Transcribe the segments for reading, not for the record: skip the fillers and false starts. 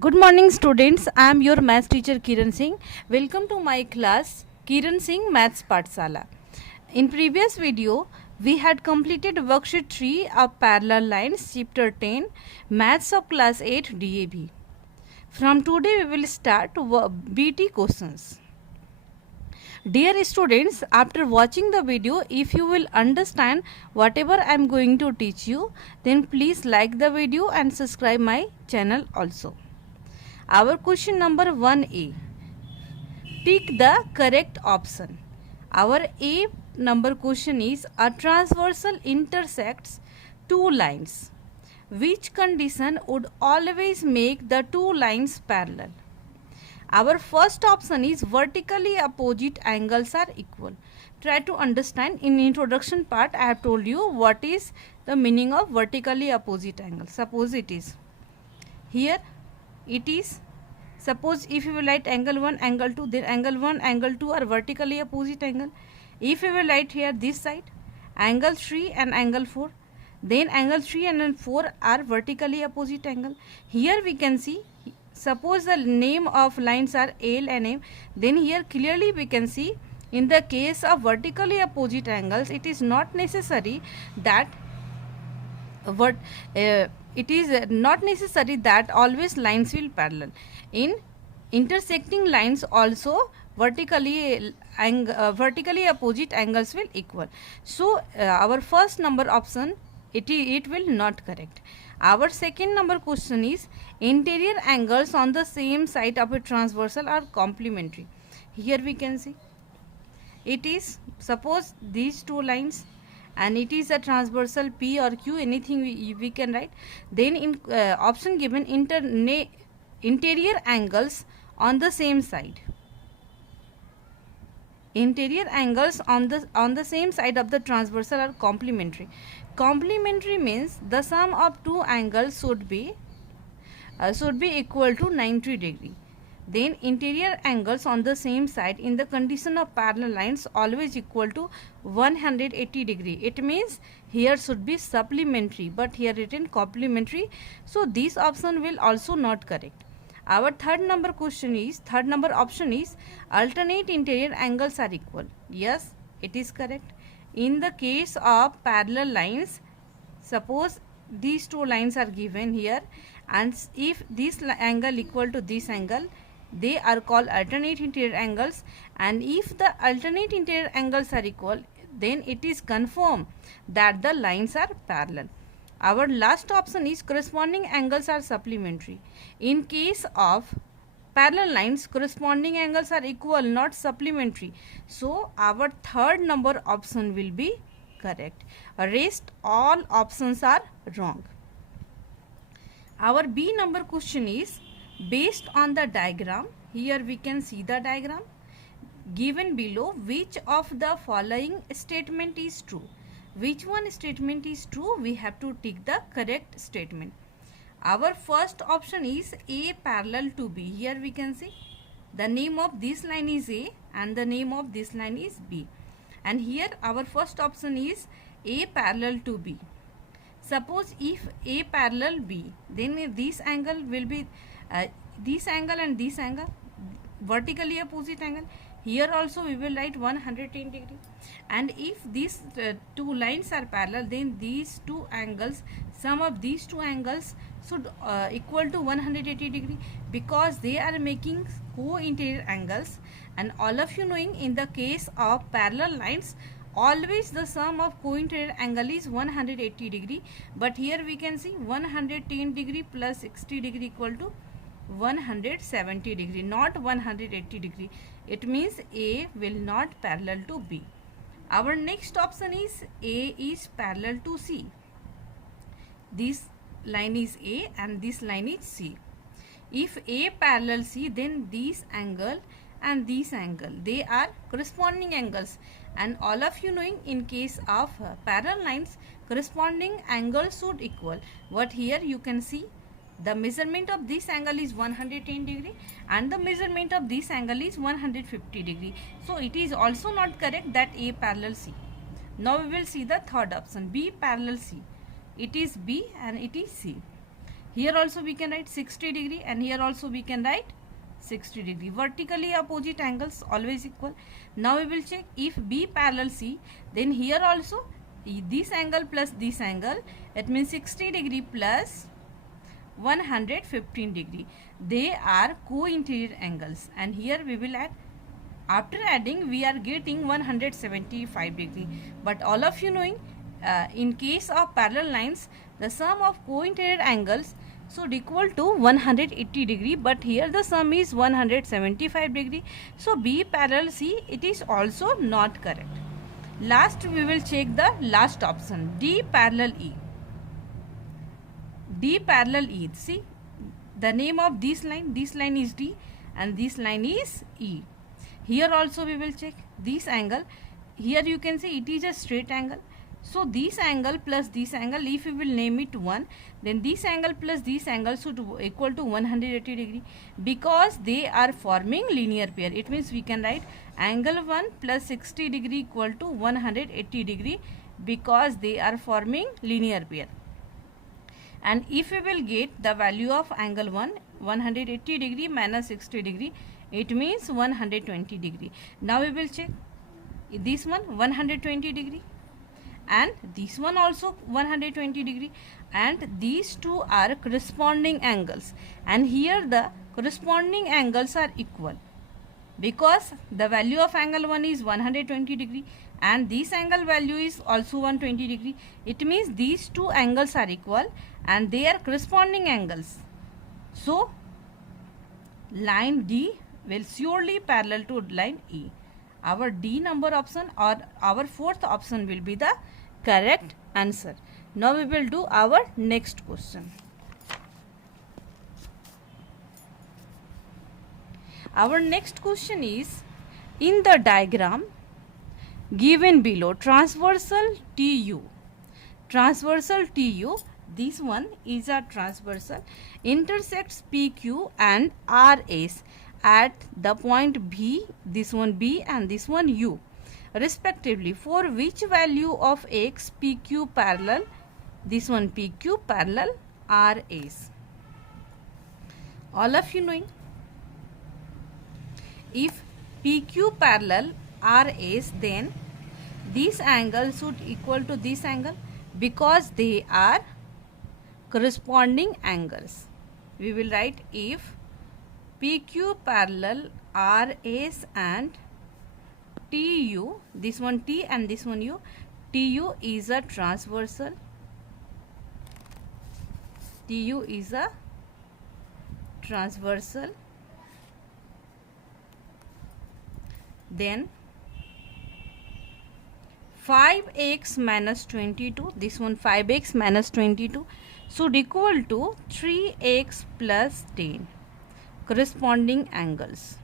Good morning students, I am your maths teacher Kiran Singh. Welcome to my class Kiran Singh Maths Pathsala. In previous video, we had completed worksheet 3 of parallel lines chapter 10 Maths of class 8 DAB. From today we will start BT questions. Dear students, after watching the video, if you will understand whatever I am going to teach you, then please like the video and subscribe my channel also. Our question number 1A. Pick the correct option. Our A number question is a transversal intersects two lines. Which condition would always make the two lines parallel? Our first option is vertically opposite angles are equal. Try to understand. In introduction part I have told you what is the meaning of vertically opposite angle. Suppose it is here. It is, suppose if you will write angle 1, angle 2, then angle 1, angle 2 are vertically opposite angle. If you will write here this side, angle 3 and angle 4, then angle 3 and 4 are vertically opposite angle. Here we can see, suppose the name of lines are L and M, then here clearly we can see in the case of vertically opposite angles, it is not necessary that it is not necessary that always lines will parallel. In intersecting lines also vertically opposite angles will equal. So our first number option it will not correct. Our second number question is interior angles on the same side of a transversal are complementary. Here we can see it is, suppose these two lines and it is a transversal P or Q, anything we can write. Then in option given interior angles on the same side. Interior angles on the same side of the transversal are complementary. Complementary means the sum of two angles should be equal to 90 degree. Then interior angles on the same side in the condition of parallel lines always equal to 180 degree. It means here should be supplementary, but here written complementary. So this option will also not correct. Our third number option is alternate interior angles are equal. Yes, it is correct. In the case of parallel lines, suppose these two lines are given here, and if this angle equal to this angle, they are called alternate interior angles, and if the alternate interior angles are equal, then it is confirmed that the lines are parallel. Our last option is corresponding angles are supplementary. In case of parallel lines, corresponding angles are equal, not supplementary. So our third number option will be correct. Rest all options are wrong. Our B number question is based on the diagram. Here we can see the diagram given below. Which of the following statement is true? Which one statement is true? We have to tick the correct statement. Our first option is A parallel to B. Here we can see the name of this line is A and the name of this line is B. And here our first option is A parallel to B. Suppose if A parallel B, then this angle will be this angle and this angle, vertically opposite angle. Here also we will write 110 degree. And if these two lines are parallel, then these two angles, sum of these two angles should equal to 180 degree, because they are making co-interior angles. And all of you knowing, in the case of parallel lines, always the sum of co-interior angle is 180 degree, but here we can see 110 degree plus 60 degree equal to 170 degree, not 180 degree. It means A will not parallel to B. Our next option is A is parallel to C. This line is A and this line is C. If A parallel C, then this angle and this angle, they are corresponding angles. And all of you knowing, in case of parallel lines, corresponding angles should equal. But here you can see the measurement of this angle is 110 degree and the measurement of this angle is 150 degree. So it is also not correct that A parallel C. Now we will see the third option, B parallel C. It is B and it is C. Here also we can write 60 degree and here also we can write 60 degree. Vertically opposite angles always equal. Now we will check if B parallel C, then here also this angle plus this angle, it means 60 degree plus 115 degree. They are co-interior angles and here we will add. After adding we are getting 175 degree. But all of you knowing, in case of parallel lines, the sum of co-interior angles should equal to 180 degree, but here the sum is 175 degree. So B parallel C, it is also not correct. Last we will check the last option, D parallel E. D parallel E. See the name of this line is D and this line is E. Here also we will check this angle. Here you can see it is a straight angle. So this angle plus this angle, if we will name it 1, then this angle plus this angle should equal to 180 degree because they are forming linear pair. It means we can write angle 1 plus 60 degree equal to 180 degree because they are forming linear pair. And if we will get the value of angle 1, 180 degree minus 60 degree, it means 120 degree. Now we will check this one 120 degree and this one also 120 degree, and these two are corresponding angles, and here the corresponding angles are equal because the value of angle 1 is 120 degree and this angle value is also 120 degree. It means these two angles are equal and they are corresponding angles. So line D will surely parallel to line E. Our D number option or our fourth option will be the correct answer. Now we will do our next question. Our next question is, in the diagram given below, transversal TU, this one is a transversal, intersects PQ and RS at the point B, this one B and this one U respectively, for which value of X PQ parallel, this one PQ parallel RS. All of you knowing, if PQ parallel RS, then this angle should equal to this angle because they are corresponding angles. We will write if PQ parallel RS and TU, this one T and this one U, TU is a transversal, TU is a transversal, then 5x minus 22, this one 5x minus 22 should equal to 3x plus 10, corresponding angles,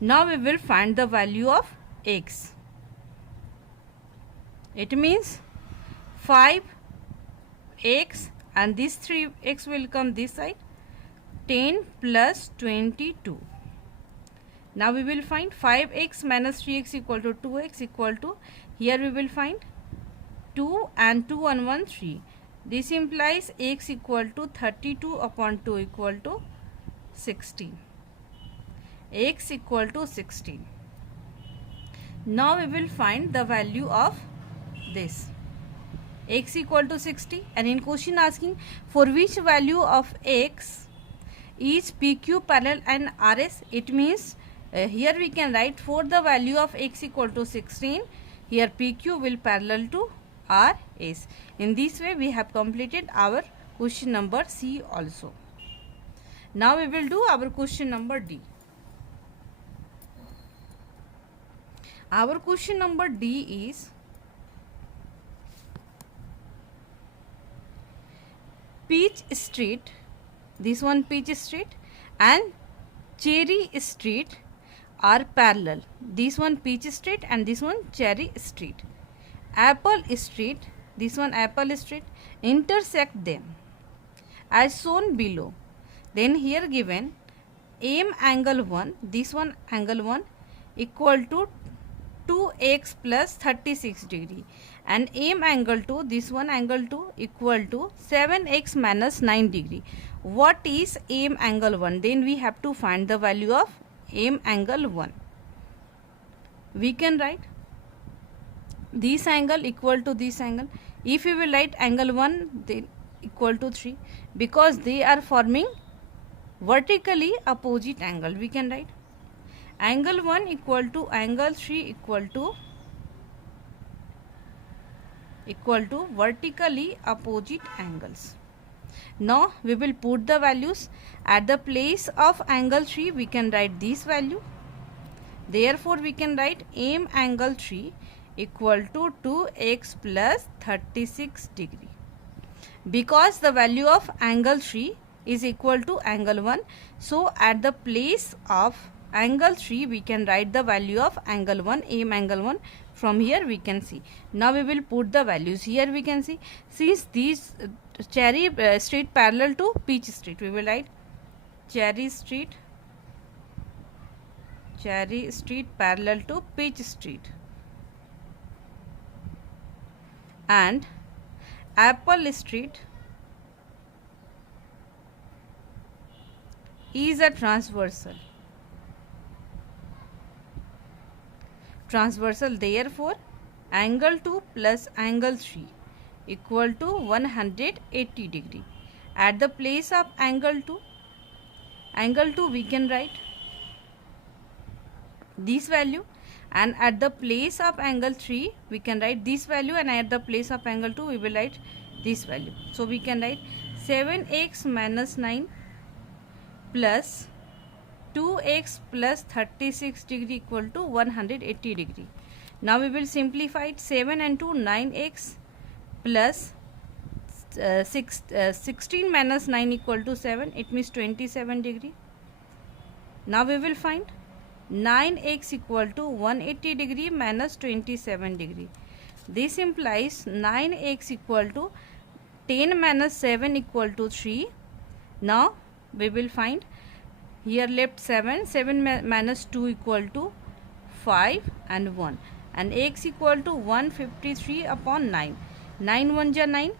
Now we will find the value of x. It means 5x and this 3x will come this side, 10 plus 22. Now we will find 5x minus 3x equal to 2x equal to, here we will find 2 and 2 and 1 3. This implies x equal to 32 upon 2 equal to 16. X equal to 16. Now we will find the value of this. X equal to 60, and in question asking for which value of x is PQ parallel and RS. It means here we can write for the value of x equal to 16, here PQ will parallel to RS. In this way we have completed our question number C also. Now we will do our question number D. Our question number D is, Peach Street, this one Peach Street and Cherry Street are parallel. This one Peach Street and this one Cherry Street. Apple Street, this one Apple Street, intersect them as shown below. Then here given M angle 1, this one angle 1 equal to 2x plus 36 degree, and aim angle 2, this one angle 2 equal to 7x minus 9 degree. What is aim angle 1? Then we have to find the value of aim angle 1. We can write this angle equal to this angle. If we will write angle 1, then equal to 3, because they are forming vertically opposite angle. We can write angle 1 equal to angle 3 equal to vertically opposite angles. Now we will put the values. At the place of angle 3 we can write this value. Therefore we can write aim angle 3 equal to 2x plus 36 degree. Because the value of angle 3 is equal to angle 1, so at the place of angle 3 we can write the value of angle 1, aim angle 1. From here we can see. Now we will put the values. Here we can see, since these Cherry Street parallel to Peach Street, we will write Cherry Street parallel to Peach Street, and Apple Street is a transversal. Therefore angle 2 plus angle 3 equal to 180 degree. At the place of angle 2 we can write this value, and at the place of angle 3 we can write this value, and at the place of angle 2 we will write this value. So we can write 7x minus 9 plus 2x plus 36 degree equal to 180 degree. Now we will simplify it. 7 and 2, 9x plus 16 minus 9 equal to 7, it means 27 degree. Now we will find 9x equal to 180 degree minus 27 degree. This implies 9x equal to 10 minus 7 equal to 3. Now we will find here left 7 minus 2 equal to 5 and 1, and x equal to 153 upon 9. 9 1 ja 9.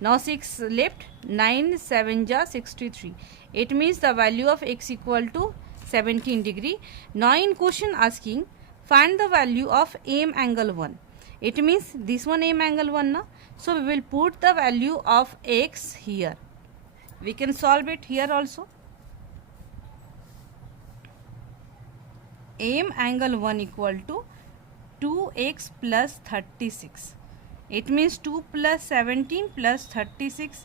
Now 6 left, 9 7 ja 63. It means the value of x equal to 17 degree. Now in question asking find the value of aim angle 1. It means this one aim angle 1 na. So we will put the value of x here. We can solve it here also. Aim angle 1 equal to 2x plus 36. It means 2 plus 17 plus 36.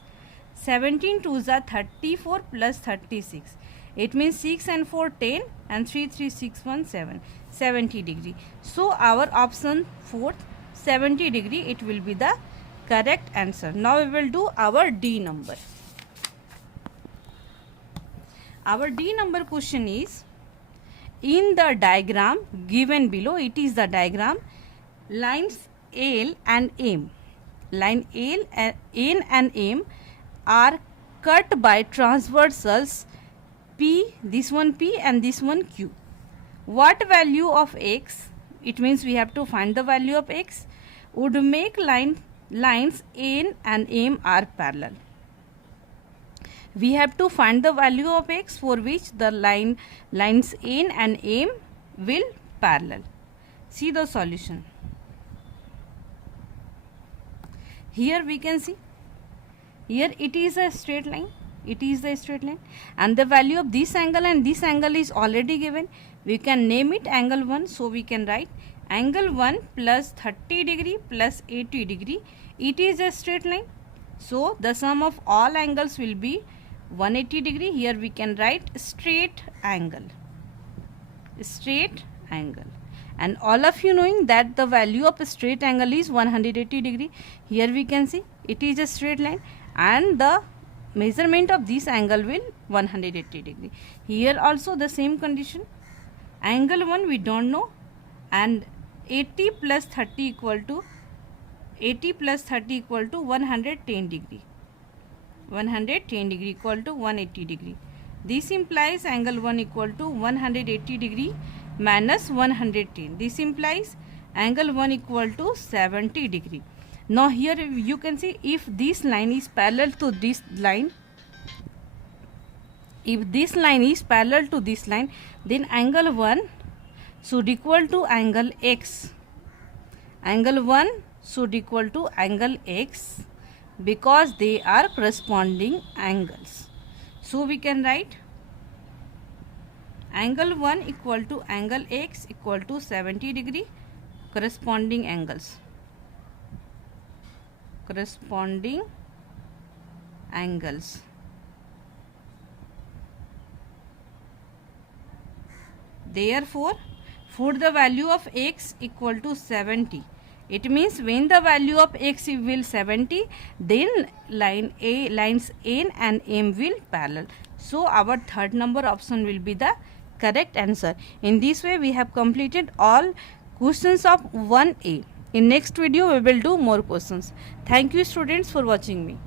17 2s are 34 plus 36. It means 6 and 4 10 and 3 3 6 1 7. 70 degree. So our option 4th 70 degree, it will be the correct answer. Now we will do our D number. Our D number question is, in the diagram given below, it is the diagram, lines L and M. Line N and M are cut by transversals P, this one P and this one Q. What value of x, it means we have to find the value of x, would make lines N and M are parallel. We have to find the value of x for which the lines N and M will parallel. See the solution. Here we can see, here it is a straight line. It is the straight line, and the value of this angle and this angle is already given. We can name it angle 1. So we can write angle 1 plus 30 degree plus 80 degree. It is a straight line. So the sum of all angles will be 180 degree. Here we can write straight angle. Straight angle. And all of you knowing that the value of a straight angle is 180 degree. Here we can see it is a straight line, and the measurement of this angle will 180 degree. Here also the same condition. Angle 1 we don't know, and 80 plus 30 equal to 110 degree. 110 degree equal to 180 degree. This implies angle 1 equal to 180 degree minus 110. This implies angle 1 equal to 70 degree. Now here you can see if this line is parallel to this line, if this line is parallel to this line, then angle 1 should equal to angle x. Angle 1 should equal to angle x because they are corresponding angles. So we can write angle 1 equal to angle x equal to 70 degree, corresponding angles. Corresponding angles. Therefore, for the value of x equal to 70, it means when the value of x will 70, then lines N and M will parallel. So our third number option will be the correct answer. In this way we have completed all questions of 1A. In next video we will do more questions. Thank you students for watching me.